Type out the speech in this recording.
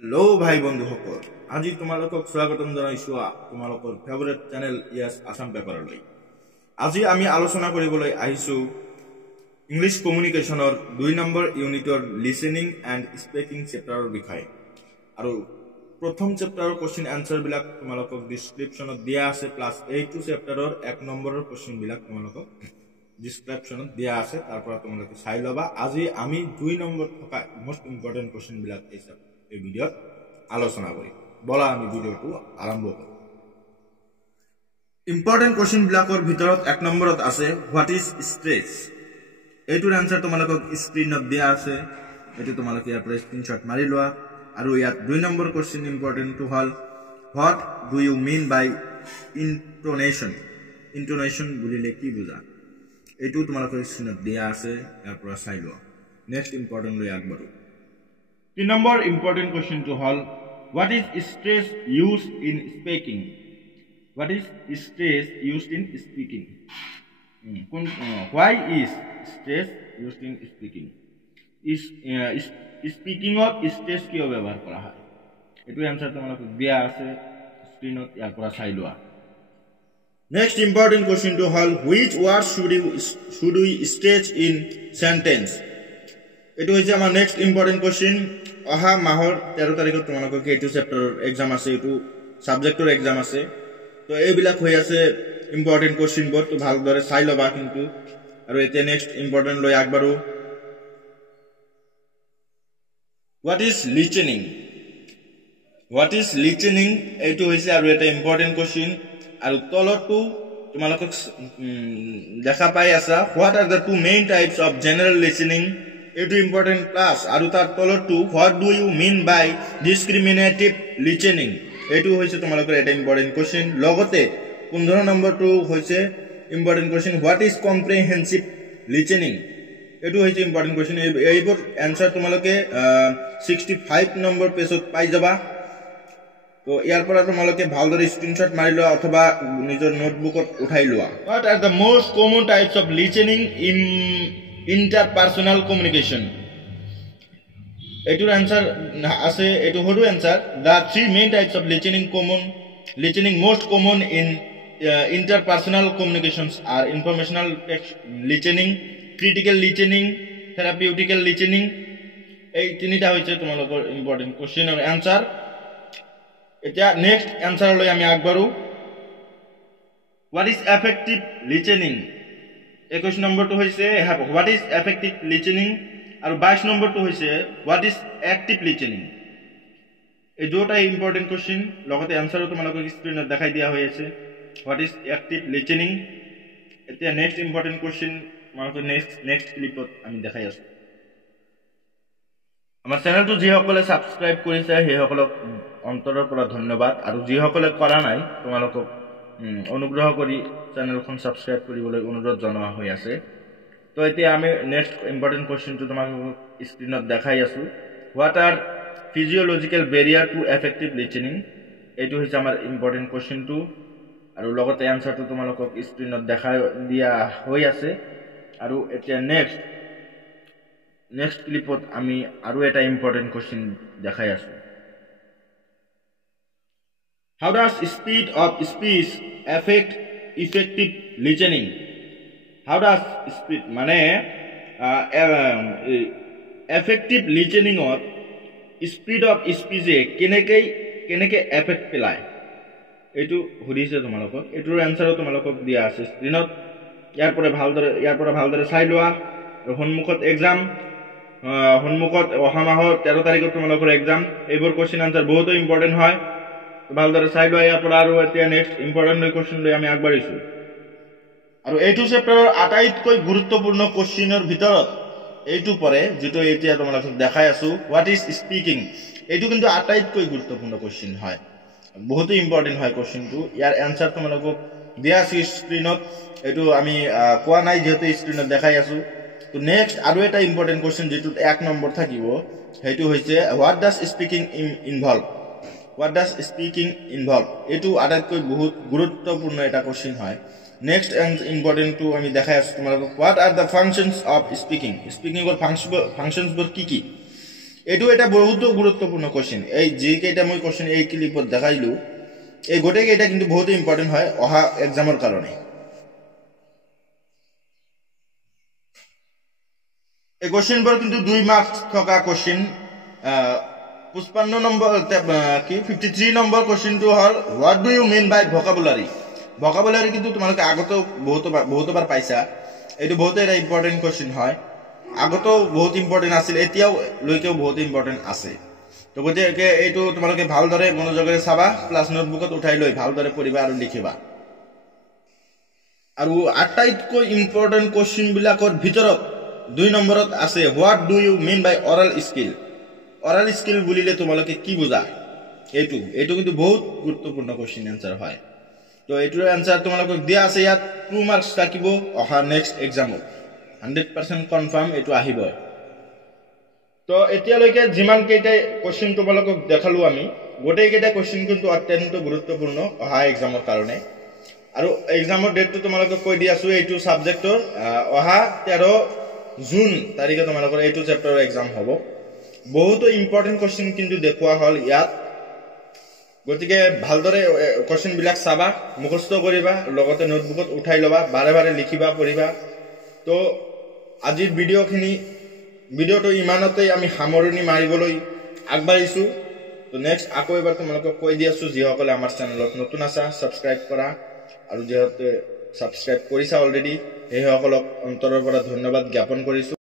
Hello भाई बंधु सकल আজি তোমালোকক স্বাগতম জনাইছো তোমালোকৰ ফেভাৰিট চেনেল ইয়াস আসাম পেপাৰলৈ। আজি আমি আলোচনা কৰিবলৈ আহিছো ইংলিছ কমিউনিকেশনৰ 2 নম্বৰ ইউনিটৰ লিসেনিং এণ্ড স্পিকিং চেপ্টাৰৰ বিষয়ে। আৰু প্ৰথম চেপ্টাৰৰ কোৱেশ্চন আনসাৰ বিলাক তোমালোকক ডেসক্ৰিপচনত দিয়া আছে, প্লাস এইটো চেপ্টাৰৰ 1 নম্বৰৰ কোৱেশ্চন বিলাক তোমালোকক ডেসক্ৰিপচনত দিয়া আছে, তাৰ পৰা তোমালোকে চাই লবা। আজি আমি 2 নম্বৰ থকা মোস্ট ইম্পৰ্টেন্ট কোৱেশ্চন বিলাক এই ভিডিঅ'ত আলোচনা কৰি। বলা আমি ভিডিওটো আৰম্ভ কৰি। ইম্পৰ্টেন্ট কোশ্চেন বিলাকৰ ভিতৰত 1 নম্বৰত আছে হোৱাট ইজ স্ট্ৰেস। এইটোৰ আনসাৰ তোমালোকক স্ক্ৰিনত দিয়া আছে, এটো তোমালোকে ইয়াৰ পৰা স্ক্ৰিনশট মাৰি লোৱা। আৰু ইয়াত 2 নম্বৰ কোশ্চেন ইম্পৰ্টেন্ট টু হল what do you mean by intonation. Intonation বুলিলে কি বুজা, এইটো তোমালোকে স্ক্রিনত দিয়া আছে, ইয়াৰ পৰা চাই লোৱা। নেক্সট ইম্পর্টেন্ট লৈ আগবাঢ়ো। 3 number important question to hall what is stress used in speaking. What is stress used in speaking? Why is stress used in speaking? Is speaking of stress কিয় ব্যৱহাৰ কৰা হয়, এটো आंसर তোমালোকক দিয়া আছে স্ক্ৰিনত, ইয়াৰ পৰা চাই লোৱা। Next important question to hall which word should we state in sentence. এটো হইছে আমাৰ নেক্সট ইম্পৰ্টেন্ট কোশ্চেন। অহা মাহৰ 13 তাৰিখত তোমালোকক এইটো চেপ্টাৰৰ এক্সাম আছে, এইটো সাবজেক্টৰ এক্সাম আছে। তো এইবিলাক হৈ আছে ইম্পৰ্টেন্ট কোশ্চেন বোৰ, তো ভালদৰে চাই লবা কিন্তু। আৰু এতিয়া নেক্সট ইম্পৰ্টেন্ট লৈ আগবাঢ়ো। What is listening. What is listening এইটো হৈছে আৰু এটা ইম্পৰ্টেন্ট কোশ্চেন। আৰু তলতো তোমালোকক দেখা পাই আছা what are the 2 main types of general listening. এটো ইম্পৰ্টেন্ট প্লাস আৰু তাৰ তলতো what do you mean by discriminative listening. এটো হৈছে তোমালোকৰ এটা ইম্পৰ্টেন্ট কোশ্চেন। লগতে 15 নম্বৰটো হৈছে important question what is comprehensive listening. এটো হৈছে ইম্পৰ্টেন্ট কোশ্চেন। এইবোৰ आंसर তোমালোকে 65 নম্বৰ পেজত পাই যাবা। তো ইয়াৰ পৰা তোমালোকে ভালদৰে স্ক্ৰিনশট মাৰি লোৱা অথবা নিজৰ নোটবুকত উঠাই লোৱা। What are the most common types of listening in interpersonal communication. এটোৰ आंसर আছে, এটো হৰু answer the 3 main types of listening most common in interpersonal communications are informational listening, critical listening, therapeutical listening. এই তিনিটা হৈছে তোমালোকৰ ইম্পৰ্টেন্ট কোশ্চেন আৰু answer. এতিয়া নেক্সট आंसर লৈ আমি আগবাঢ়ো। what is effective listening. 21 নম্বৰটো হৈছে হোৱাট ইজ এফেক্টিভ লিসেনিং আৰু 22 নম্বৰটো হৈছে হোৱাট ইজ অ্যাক্টিভ লিসেনিং। এই দুটা ইম্পৰ্টেন্ট কোশ্চেন, লগতে आंसरও তোমালোকক স্ক্ৰিনত দেখাই দিয়া হৈ আছে হোৱাট ইজ অ্যাক্টিভ লিসেনিং। এতিয়া নেক্সট ইম্পৰ্টেন্ট কোশ্চেন তোমালোকক নেক্সট ক্লিপত আমি দেখাই আছো। আমাৰ চেনেলটো যিসকলে সাবস্ক্ৰাইব কৰিছে সেইসকলক অন্তৰৰ পৰা ধন্যবাদ, আৰু যিসকলে কৰা নাই তোমালোকক অনুগ্ৰহ কৰি চেনেলখন সাবস্ক্ৰাইব কৰিবলৈ অনুৰোধ জনোৱা হৈ আছে। তো এতিয়া আমি নেক্সট ইম্পৰ্টেন্ট কোশ্চেনটো তোমালোকক স্ক্ৰিনত দেখাই আছো। What are physiological barrier to effective listening. এইটো হৈছে আমাৰ ইম্পৰ্টেন্ট কোশ্চেনটো, আৰু লগতে आंसरটো তোমালোকক স্ক্ৰিনত দেখাই দিয়া হৈ আছে। আৰু এতিয়া নেক্সট ক্লিপত আমি আৰু এটা ইম্পর্টেন্ট কোশ্চেন দেখাই আছো। How does speed of speech affect effective listening? How does speed মানে effective listening of speed of speech কেনেকে এফেক্ট পেলায়, এইটো সুধিছে তোমালোকক। এইটোৰ आंसरও তোমালোকক দিয়া আছে স্ক্ৰিনত, ইয়াৰ পৰা ভালদৰে চাই লোৱা। আৰু সন্মুখত এক্সাম, সন্মুখত অহা মাহৰ 13 তাৰিখত তোমালোকৰ এক্সাম। এইবোৰ কোশ্চেন आंसर বহুতো ইম্পৰ্টেন্ট হয়, ভালদৰে চাই লোৱা। ইয়াৰ পৰা আৰু এতিয়া নেক্সট ইম্পৰ্টেন্ট কোশ্চেন লৈ আমি আগবাঢ়িছো। আৰু এইটো চেপ্টাৰৰ আটাইতকৈ গুৰুত্বপূৰ্ণ কোশ্চেনৰ ভিতৰত এইটো পৰে, যেটো এতিয়া তোমালোকক দেখাই আছো হোৱাট ইজ স্পিকিং। এইটো কিন্তু আটাইতকৈ গুৰুত্বপূৰ্ণ কোশ্চেন হয়, বহুতো ইম্পৰ্টেন্ট হয় কোশ্চেনটো। ইয়াৰ आंसर তোমালোকক দিয়া আছে স্ক্ৰিনত, এইটো আমি কোৱা নাই যেহেতু স্ক্ৰিনত দেখাই আছো। তো নেক্সট আৰু এটা ইম্পৰ্টেন্ট কোশ্চেন যেটোত 1 নম্বৰ থাকিব, সেইটো হৈছে what does speaking involve. What does speaking involve? এটো আটাইতকৈ বহুত গুৰুত্বপূৰ্ণ এটা কোশ্চেন হয়। নেক্সট ইম্পৰ্টেন্ট টু আমি দেখাই আছো তোমালোকক what are the functions of speaking. Speaking এৰ ফাংশনস বোৰ কি কি, এইটো এটা বহুত গুৰুত্বপূৰ্ণ কোশ্চেন এই যি কেইটা মই কোশ্চেন এই ক্লিপত দেখাইলো এই গোটেই কেইটা কিন্তু বহুত ইম্পৰ্টেন্ট হয় অহা এক্সামৰ কাৰণে এই কোশ্চেনবোৰ কিন্তু 2 মাৰ্কস থকা কোশ্চেন 55 নম্বৰ কি 53 নম্বৰ কোশ্চেনটো হল what do you mean by vocabulary vocabulary কিন্তু তোমালোকে আগতে বহুতবাৰ পাইছা এইটো বহুত এটা ইম্পৰ্টেন্ট কোশ্চেন হয় আগতেও বহুত ইম্পৰ্টেন্ট আছিল এতিয়াও লৈকেও বহুত ইম্পৰ্টেন্ট আছে তো গতিকে এইটো তোমালোকে ভালদৰে মনোযোগেৰে চাবা প্লাস নোটবুকত উঠাই লৈ ভালদৰে পঢ়িবা আৰু লিখিবা আৰু আটাইতকৈ ইম্পৰ্টেন্ট কোশ্চেন বিলাকৰ ভিতৰত 2 নম্বৰত আছে what do you mean by oral skill বুলিলে তোমালোকে কি বুজা এইটো কিন্তু বহুত গুৰুত্বপূৰ্ণ কোশ্চেন আনসাৰ হয় তো এইটোৰ আনসাৰ তোমালোকক দিয়া আছে ইয়াত 2 মাৰ্কস থাকিব অহা নেক্সট এক্সামত 100% কনফাৰ্ম এইটো আহিব তো এতিয়ালৈকে যিমান কেইটা কোশ্চেন তোমালোকক দেখালো আমি গোটেই কেইটা কোশ্চেন কিন্তু অত্যন্ত গুৰুত্বপূৰ্ণ অহা এক্সামৰ কাৰণে আৰু এক্সামৰ ডেটটো তোমালোকক কৈ দি আছো এইটো সাবজেক্টৰ অহা 13 জুন তাৰিখে তোমালোকৰ এইটো চেপ্টাৰৰ এক্সাম হ'ব বহুত ইম্পৰ্টেন্ট কোশ্চেন কিন্তু দেখুৱা হল ইয়াত গতিকে ভালদৰে কোশ্চেন বিলাক চাবা মুখস্থ কৰিবা লগতে নোটবুকত উঠাই লবা বাৰে বাৰে লিখিবা পঢ়িবা তো আজিৰ ভিডিওটো ইমানতেই আমি সামৰণি মাৰিবলৈ আগবাঢ়িছো তো নেক্সট আকৌ এবাৰ তোমালোকক কৈ দি আছো যিসকলে আমাৰ চেনেলত নতুন আছা সাবস্ক্ৰাইব কৰা আৰু যেহেতু সাবস্ক্ৰাইব কৰিছা অলৰেডি সেইসকলক অন্তৰৰ পৰা ধন্যবাদ জ্ঞাপন কৰিছো